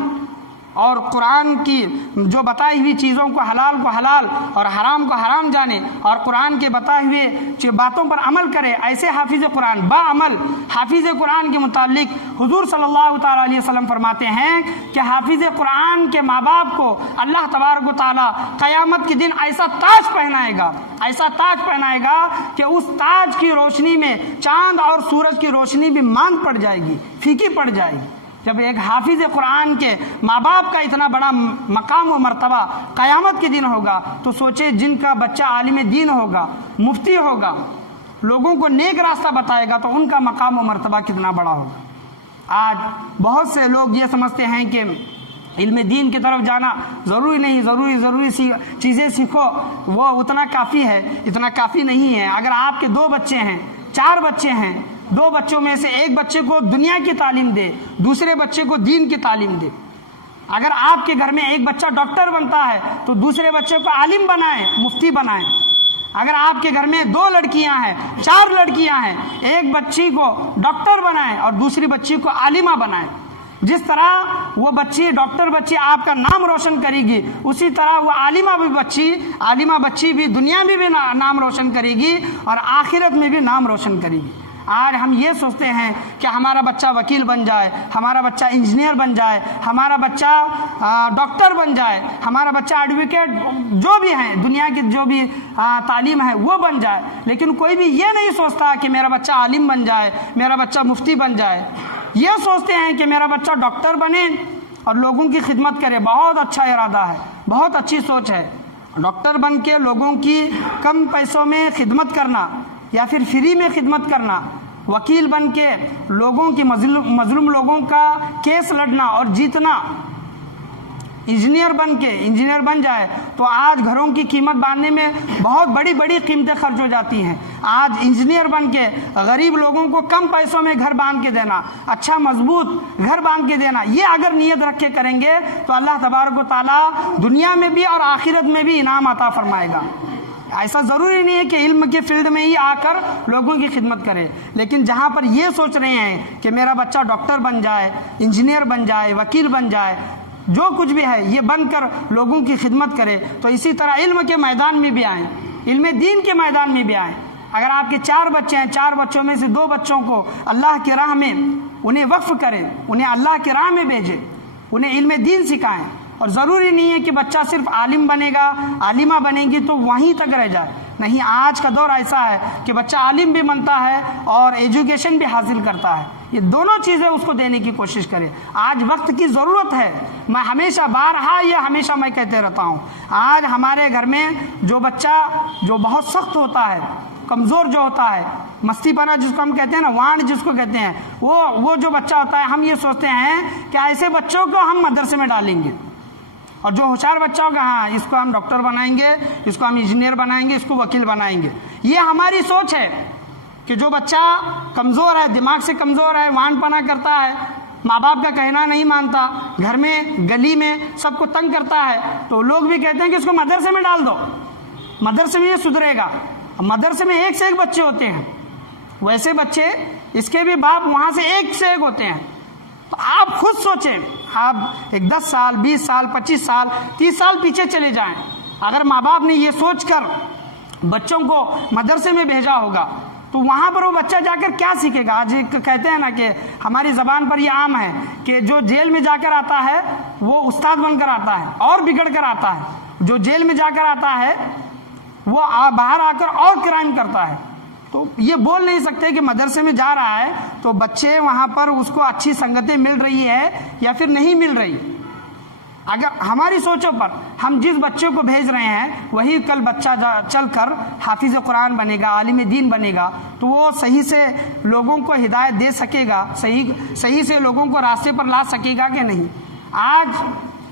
اور قرآن کی جو بتائی ہوئی چیزوں کو حلال اور حرام کو حرام جانے اور قرآن کے بتائے ہوئے باتوں پر عمل کرے، ایسے حافظ قرآن باعمل حافظ قرآن کے متعلق حضور صلی اللہ تعالیٰ علیہ وسلم فرماتے ہیں کہ حافظ قرآن کے ماں باپ کو اللہ تبارک و تعالیٰ قیامت کے دن ایسا تاج پہنائے گا کہ اس تاج کی روشنی میں چاند اور سورج کی روشنی بھی ماند پڑ جائے گی، پھیکی پڑ جائے گی۔ جب ایک حافظ قرآن کے ماں باپ کا اتنا بڑا مقام و مرتبہ قیامت کے دن ہوگا، تو سوچے جن کا بچہ عالم دین ہوگا، مفتی ہوگا، لوگوں کو نیک راستہ بتائے گا، تو ان کا مقام و مرتبہ کتنا بڑا ہوگا۔ آج بہت سے لوگ یہ سمجھتے ہیں کہ علم دین کی طرف جانا ضروری نہیں، ضروری چیزیں سیکھو، وہ اتنا کافی ہے، اتنا کافی نہیں ہے۔ اگر آپ کے 2 بچے ہیں، 4 بچے ہیں، 2 بچوں میں سے ایک بچے کو دنیا کی تعلیم دے، دوسرے بچے کو دین کی تعلیم دے۔ اگر آپ کے گھر میں ایک بچہ ڈاکٹر بنتا ہے تو دوسرے بچے کو عالم بنائیں، مفتی بنائیں۔ اگر آپ کے گھر میں 2 لڑکیاں ہیں، 4 لڑکیاں ہیں، ایک بچی کو ڈاکٹر بنائیں اور دوسری بچی کو عالمہ بنائیں۔ جس طرح وہ ڈاکٹر بچی آپ کا نام روشن کرے گی، اسی طرح وہ عالمہ بچی بھی دنیا میں بھی نام روشن کرے گی اور آخرت میں بھی نام روشن کرے گی۔ آج ہم یہ سوچتے ہیں کہ ہمارا بچہ وکیل بن جائے، ہمارا بچہ انجینئر بن جائے، ہمارا بچہ ڈاکٹر بن جائے، ہمارا بچہ ایڈوکیٹ، جو بھی ہیں دنیا کی جو بھی تعلیم ہے وہ بن جائے، لیکن کوئی بھی یہ نہیں سوچتا کہ میرا بچہ عالم بن جائے، میرا بچہ مفتی بن جائے۔ یہ سوچتے ہیں کہ میرا بچہ ڈاکٹر بنے اور لوگوں کی خدمت کرے۔ بہت اچھا ارادہ ہے، بہت اچھی سوچ ہے۔ ڈاکٹر بن کے لوگوں کی کم پیسوں میں خدمت کرنا یا پھر فری میں خدمت کرنا، وکیل بن کے لوگوں کی مظلوم لوگوں کا کیس لڑنا اور جیتنا، انجینئر بن جائے تو آج گھروں کی قیمت باندھنے میں بہت بڑی قیمتیں خرچ ہو جاتی ہیں۔ آج انجینئر بن کے غریب لوگوں کو کم پیسوں میں گھر باندھ کے دینا، اچھا مضبوط گھر باندھ کے دینا، یہ اگر نیت رکھ کے کریں گے تو اللہ تبارک و تعالیٰ دنیا میں بھی اور آخرت میں بھی انعام عطا فرمائے گا۔ ایسا ضروری نہیں ہے کہ علم کے فیلڈ میں ہی آ کر لوگوں کی خدمت کرے، لیکن جہاں پر یہ سوچ رہے ہیں کہ میرا بچہ ڈاکٹر بن جائے، انجینئر بن جائے، وکیل بن جائے، جو کچھ بھی ہے یہ بن کر لوگوں کی خدمت کرے، تو اسی طرح علم کے میدان میں بھی آئیں، علم دین کے میدان میں بھی آئیں۔ اگر آپ کے 4 بچے ہیں، 4 بچوں میں سے 2 بچوں کو اللہ کی راہ میں انہیں وقف کریں، انہیں اللہ کی راہ میں بھیجیں، انہیں علم دین سکھائیں۔ اور ضروری نہیں ہے کہ بچہ صرف عالم بنے گا، عالمہ بنے گی تو وہیں تک رہ جائے، نہیں، آج کا دور ایسا ہے کہ بچہ عالم بھی بنتا ہے اور ایجوکیشن بھی حاصل کرتا ہے، یہ دونوں چیزیں اس کو دینے کی کوشش کرے۔ آج وقت کی ضرورت ہے، میں ہمیشہ میں کہتے رہتا ہوں، آج ہمارے گھر میں جو بچہ جو بہت سخت ہوتا ہے، کمزور جو ہوتا ہے، مستی پنا جس کو ہم کہتے ہیں نا، وانڈ جس کو کہتے ہیں، وہ جو بچہ ہوتا ہے، ہم یہ سوچتے ہیں کہ ایسے بچوں کو ہم مدرسے میں ڈالیں گے، اور جو ہوشیار بچہ ہوگا ہاں اس کو ہم ڈاکٹر بنائیں گے، اس کو ہم انجینئر بنائیں گے، اس کو وکیل بنائیں گے۔ یہ ہماری سوچ ہے کہ جو بچہ کمزور ہے، دماغ سے کمزور ہے، وانڈ پنا کرتا ہے، ماں باپ کا کہنا نہیں مانتا، گھر میں گلی میں سب کو تنگ کرتا ہے، تو لوگ بھی کہتے ہیں کہ اس کو مدرسے میں ڈال دو، مدرسے میں یہ سدھرے گا۔ مدرسے میں 1 سے 1 بچے ہوتے ہیں، ویسے بچے اس کے بھی باپ وہاں سے 1 سے 1 ہوتے ہیں۔ تو آپ خود سوچیں، آپ 10 سال 20 سال 25 سال 30 سال پیچھے چلے جائیں، اگر ماں باپ نے یہ سوچ کر بچوں کو مدرسے میں بھیجا ہوگا تو وہاں پر وہ بچہ جا کر کیا سیکھے گا؟ آج کہتے ہیں نا کہ ہماری زبان پر یہ عام ہے کہ جو جیل میں جا کر آتا ہے وہ استاد بن کر آتا ہے اور بگڑ کر آتا ہے، جو جیل میں جا کر آتا ہے وہ باہر آ کر اور کرائم کرتا ہے۔ تو یہ بول نہیں سکتے کہ مدرسے میں جا رہا ہے تو بچے وہاں پر اس کو اچھی سنگتیں مل رہی ہے یا پھر نہیں مل رہی۔ اگر ہماری سوچوں پر ہم جس بچے کو بھیج رہے ہیں وہی کل بچہ چل کر حافظ قرآن بنے گا، عالم دین بنے گا، تو وہ صحیح سے لوگوں کو ہدایت دے سکے گا، صحیح سے لوگوں کو راستے پر لا سکے گا کہ نہیں؟ آج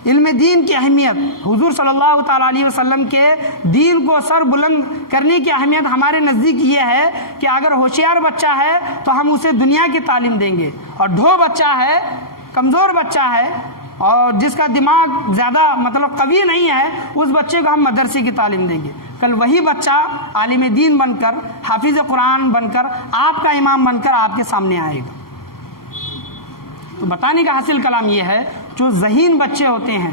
علم دین کی اہمیت، حضور صلی اللہ تعالیٰ علیہ وسلم کے دین کو سر بلند کرنے کی اہمیت ہمارے نزدیک یہ ہے کہ اگر ہوشیار بچہ ہے تو ہم اسے دنیا کی تعلیم دیں گے، اور ڈھو بچہ ہے، کمزور بچہ ہے اور جس کا دماغ زیادہ قوی نہیں ہے، اس بچے کو ہم مدرسے کی تعلیم دیں گے۔ کل وہی بچہ عالم دین بن کر، حافظ قرآن بن کر، آپ کا امام بن کر آپ کے سامنے آئے گا۔ تو بتانے کا حاصل کلام یہ ہے، جو ذہین بچے ہوتے ہیں،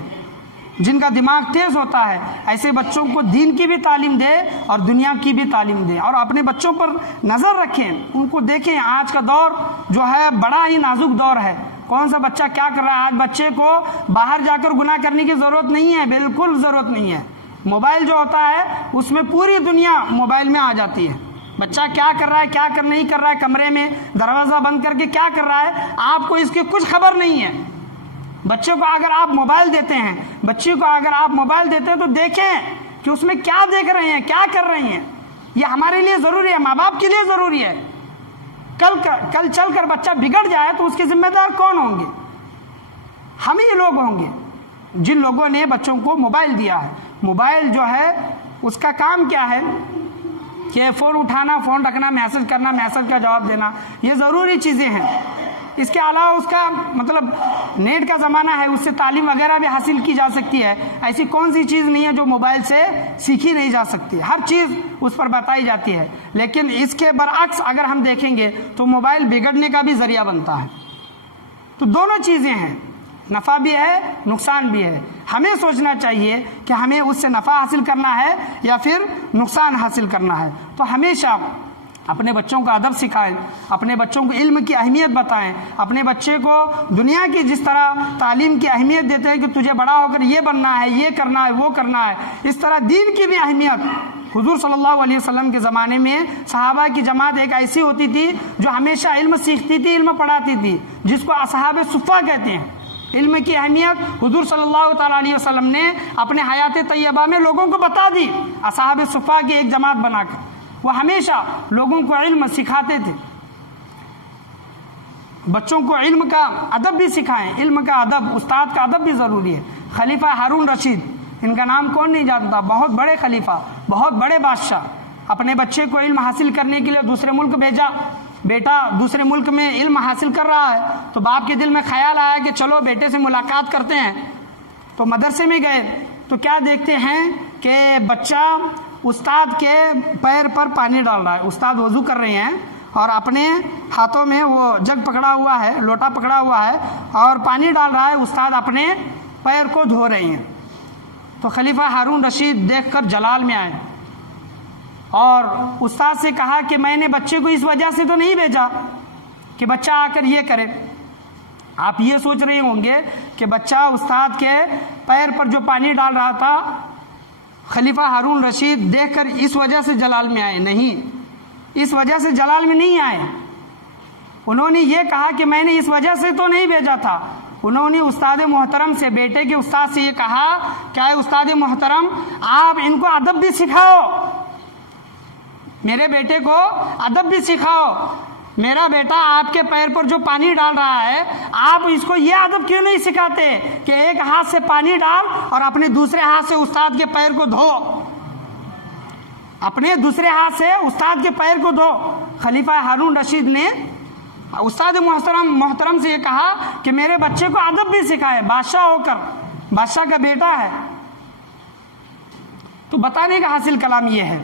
جن کا دماغ تیز ہوتا ہے، ایسے بچوں کو دین کی بھی تعلیم دے اور دنیا کی بھی تعلیم دے، اور اپنے بچوں پر نظر رکھیں، ان کو دیکھیں۔ آج کا دور جو ہے بڑا ہی نازک دور ہے، کون سا بچہ کیا کر رہا ہے۔ آج بچے کو باہر جا کر گناہ کرنے کی ضرورت نہیں ہے، بالکل ضرورت نہیں ہے۔ موبائل جو ہوتا ہے اس میں پوری دنیا موبائل میں آ جاتی ہے۔ بچہ کیا کر رہا ہے، کیا نہیں کر رہا ہے، کمرے میں دروازہ بند کر کے کیا کر رہا ہے، آپ کو اس کی کچھ خبر نہیں ہے۔ بچے کو اگر آپ موبائل دیتے ہیں، بچے کو اگر آپ موبائل دیتے ہیں تو دیکھیں کہ اس میں کیا دیکھ رہے ہیں، کیا کر رہے ہیں۔ یہ ہمارے لیے ضروری ہے، ماں باپ کے لیے ضروری ہے۔ کل چل کر بچہ بگڑ جائے تو اس کے ذمہ دار کون ہوں گے؟ ہم ہی لوگ ہوں گے، جن لوگوں نے بچوں کو موبائل دیا ہے۔ موبائل جو ہے اس کا کام کیا ہے کہ فون اٹھانا، فون رکھنا، میسج کرنا، میسج کا جواب دینا، یہ ضروری چیزیں ہیں۔ اس کے علاوہ اس کا نیٹ کا زمانہ ہے، اس سے تعلیم وغیرہ بھی حاصل کی جا سکتی ہے۔ ایسی کون سی چیز نہیں ہے جو موبائل سے سیکھی نہیں جا سکتی، ہر چیز اس پر بتائی جاتی ہے۔ لیکن اس کے برعکس اگر ہم دیکھیں گے تو موبائل بگڑنے کا بھی ذریعہ بنتا ہے۔ تو دونوں چیزیں ہیں، نفع بھی ہے، نقصان بھی ہے۔ ہمیں سوچنا چاہیے کہ ہمیں اس سے نفع حاصل کرنا ہے یا پھر نقصان حاصل کرنا ہے۔ تو ہمیشہ اپنے بچوں کو ادب سکھائیں، اپنے بچوں کو علم کی اہمیت بتائیں، اپنے بچے کو دنیا کی جس طرح تعلیم کی اہمیت دیتے ہیں کہ تجھے بڑا ہو کر یہ بننا ہے، یہ کرنا ہے، وہ کرنا ہے، اس طرح دین کی بھی اہمیت۔ حضور صلی اللہ علیہ وسلم کے زمانے میں صحابہ کی جماعت ایک ایسی ہوتی تھی جو ہمیشہ علم سیکھتی تھی، علم پڑھاتی تھی، جس کو اصحاب صفہ کہتے ہیں۔ علم کی اہمیت حضور صلی اللہ تعالیٰ علیہ وسلم نے اپنے حیات طیبہ میں لوگوں کو بتا دی، اصحاب صفہ کی ایک جماعت بنا کر۔ وہ ہمیشہ لوگوں کو علم سکھاتے تھے۔ بچوں کو علم کا ادب بھی سکھائیں، علم کا ادب، استاد کا ادب بھی ضروری ہے۔ خلیفہ ہارون رشید، ان کا نام کون نہیں جانتا، بہت بڑے خلیفہ، بہت بڑے بادشاہ، اپنے بچے کو علم حاصل کرنے کے لیے دوسرے ملک بھیجا۔ بیٹا دوسرے ملک میں علم حاصل کر رہا ہے تو باپ کے دل میں خیال آیا کہ چلو بیٹے سے ملاقات کرتے ہیں۔ تو مدرسے میں گئے تو کیا دیکھتے ہیں کہ بچہ استاد کے پیر پر پانی ڈال رہا ہے۔ استاد وضو کر رہے ہیں اور اپنے ہاتھوں میں وہ جگ پکڑا ہوا ہے، لوٹا پکڑا ہوا ہے اور پانی ڈال رہا ہے، استاد اپنے پیر کو دھو رہے ہیں۔ تو خلیفہ ہارون رشید دیکھ کر جلال میں آئے اور استاد سے کہا کہ میں نے بچے کو اس وجہ سے تو نہیں بھیجا کہ بچہ آ کر یہ کرے۔ آپ یہ سوچ رہے ہوں گے کہ بچہ استاد کے پیر پر جو پانی ڈال رہا تھا خلیفہ ہارون رشید دیکھ کر اس وجہ سے جلال میں آئے، نہیں، اس وجہ سے جلال میں نہیں آئے۔ انہوں نے یہ کہا کہ میں نے اس وجہ سے تو نہیں بھیجا تھا۔ انہوں نے استاد محترم سے، بیٹے کے استاد سے یہ کہا کہ اے استاد محترم، آپ ان کو ادب بھی سکھاؤ، میرے بیٹے کو ادب بھی سکھاؤ۔ میرا بیٹا آپ کے پیر پر جو پانی ڈال رہا ہے، آپ اس کو یہ ادب کیوں نہیں سکھاتے کہ ایک ہاتھ سے پانی ڈال اور اپنے دوسرے ہاتھ سے استاد کے پیر کو دھو، اپنے دوسرے ہاتھ سے استاد کے پیر کو دھو۔ خلیفہ ہارون رشید نے استاد محترم سے یہ کہا کہ میرے بچے کو ادب بھی سکھائے، بادشاہ ہو کر، بادشاہ کا بیٹا ہے۔ تو بتانے کا حاصل کلام یہ ہے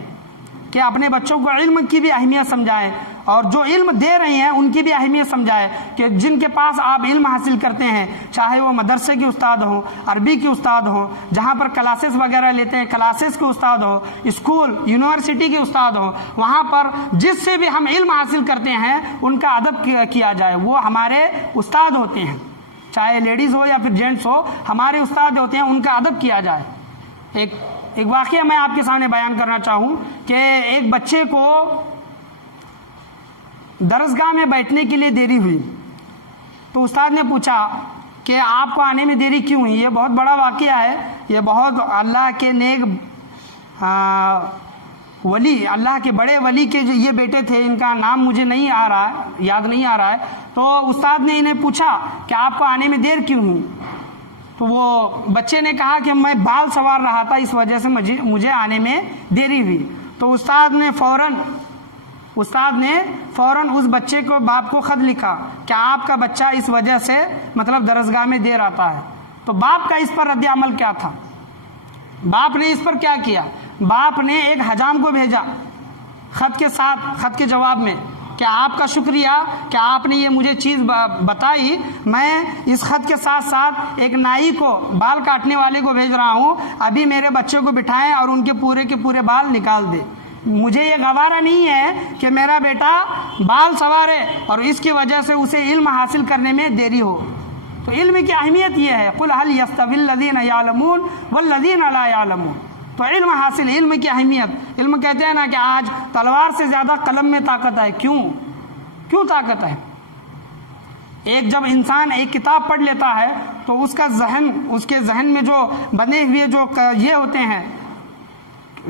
کہ اپنے بچوں کو علم کی بھی اہمیت سمجھائیں اور جو علم دے رہے ہیں ان کی بھی اہمیت سمجھائے کہ جن کے پاس آپ علم حاصل کرتے ہیں، چاہے وہ مدرسے کے استاد ہوں، عربی کے استاد ہوں، جہاں پر کلاسز وغیرہ لیتے ہیں کلاسز کے استاد ہوں، اسکول یونیورسٹی کے استاد ہوں، وہاں پر جس سے بھی ہم علم حاصل کرتے ہیں ان کا ادب کیا جائے، وہ ہمارے استاد ہوتے ہیں، چاہے لیڈیز ہو یا پھر جینٹس ہو، ہمارے استاد ہوتے ہیں، ان کا ادب کیا جائے۔ ایک واقعہ میں آپ کے سامنے بیان کرنا چاہوں کہ ایک بچے کو درسگاہ میں بیٹھنے کے لیے دیری ہوئی، تو استاد نے پوچھا کہ آپ کو آنے میں دیری کیوں ہوئی؟ یہ بہت بڑا واقعہ ہے، یہ بہت اللہ کے نیک ولی، اللہ کے بڑے ولی کے جو یہ بیٹے تھے، ان کا نام مجھے نہیں آ رہا ہے، یاد نہیں آ رہا ہے، تو استاد نے انہیں پوچھا کہ آپ کو آنے میں دیر کیوں ہوئی؟ تو وہ بچے نے کہا کہ میں بال سنوار رہا تھا، اس وجہ سے مجھے آنے میں دیری ہوئی۔ تو استاد نے فوراً اس بچے کو باپ کو خط لکھا کہ آپ کا بچہ اس وجہ سے مطلب درسگاہ میں دیر آتا ہے۔ تو باپ کا اس پر رد عمل کیا تھا؟ باپ نے اس پر کیا کیا؟ باپ نے ایک حجام کو بھیجا خط کے ساتھ، خط کے جواب میں، کہ آپ کا شکریہ کہ آپ نے یہ مجھے چیز بتائی، میں اس خط کے ساتھ ساتھ ایک نائی کو، بال کاٹنے والے کو بھیج رہا ہوں، ابھی میرے بچے کو بٹھائیں اور ان کے پورے بال نکال دے۔ مجھے یہ گوارا نہیں ہے کہ میرا بیٹا بال سنوارے اور اس کی وجہ سے اسے علم حاصل کرنے میں دیری ہو۔ تو علم کی اہمیت یہ ہے، قل هل يستوي الذين يعلمون والذين لا يعلمون۔ تو علم حاصل، علم کی اہمیت، علم کہتے ہیں نا کہ آج تلوار سے زیادہ قلم میں طاقت ہے۔ کیوں طاقت ہے؟ جب انسان ایک کتاب پڑھ لیتا ہے تو اس کے ذہن میں جو بنے ہوئے جو یہ ہوتے ہیں،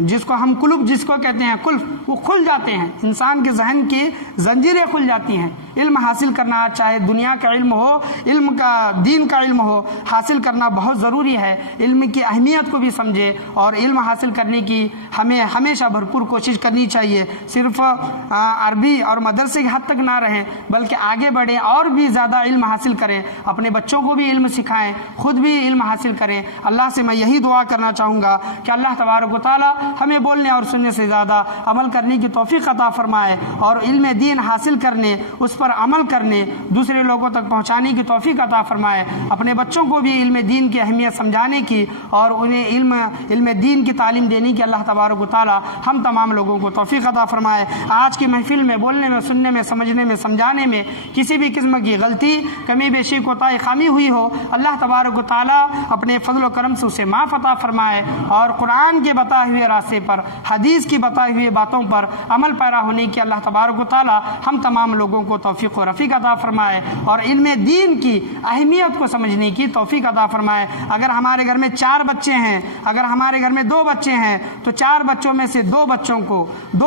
جس کو ہم قلب جس کو کہتے ہیں، قلف، وہ کھل جاتے ہیں، انسان کے ذہن کی زنجیریں کھل جاتی ہیں۔ علم حاصل کرنا، چاہے دنیا کا علم ہو، علم کا دین کا علم ہو، حاصل کرنا بہت ضروری ہے۔ علم کی اہمیت کو بھی سمجھے اور علم حاصل کرنے کی ہمیں ہمیشہ بھرپور کوشش کرنی چاہیے۔ صرف عربی اور مدرسے کی حد تک نہ رہیں بلکہ آگے بڑھیں اور بھی زیادہ علم حاصل کریں، اپنے بچوں کو بھی علم سکھائیں، خود بھی علم حاصل کریں۔ اللہ سے میں یہی دعا کرنا چاہوں گا کہ اللہ تبارک و تعالی ہمیں بولنے اور سننے سے زیادہ عمل کرنے کی توفیق عطا فرمائے، اور علم دین حاصل کرنے، اس پر عمل کرنے، دوسرے لوگوں تک پہنچانے کی توفیق عطا فرمائے۔ اپنے بچوں کو بھی علم دین کی اہمیت سمجھانے کی اور انہیں علم دین کی تعلیم دینے کی اللہ تبارک و تعالی ہم تمام لوگوں کو توفیق عطا فرمائے۔ آج کی محفل میں بولنے میں، سننے میں، سمجھنے میں، سمجھانے میں کسی بھی قسم کی غلطی، کمی بیشی، کوتاہی، خامی ہوئی ہو، اللہ تبارک و تعالی اپنے فضل و کرم سے اسے معاف عطا فرمائے، اور قرآن کے بتائے ہوئے راستے پر، حدیث کی بتائی ہوئی باتوں پر عمل پیرا ہونے کی اللہ تبارک و تعالی ہم تمام لوگوں کو توفیق و رفیق عطا فرمائے، اور علم دین کی اہمیت کو سمجھنے کی توفیق عطا فرمائے۔ اگر ہمارے گھر میں 4 بچے ہیں، اگر ہمارے گھر میں 2 بچے ہیں، تو 4 بچوں میں سے 2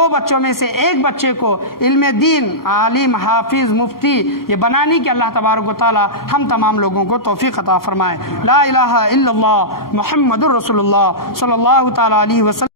بچوں میں سے 1 بچے کو علم دین، عالم، حافظ، مفتی یہ بنانے کی اللہ تبارک و تعالی ہم تمام لوگوں کو توفیق عطا فرمائے۔ لا الہ الا اللہ محمد الرسول اللہ صلی اللہ تعالی علیہ وسلم۔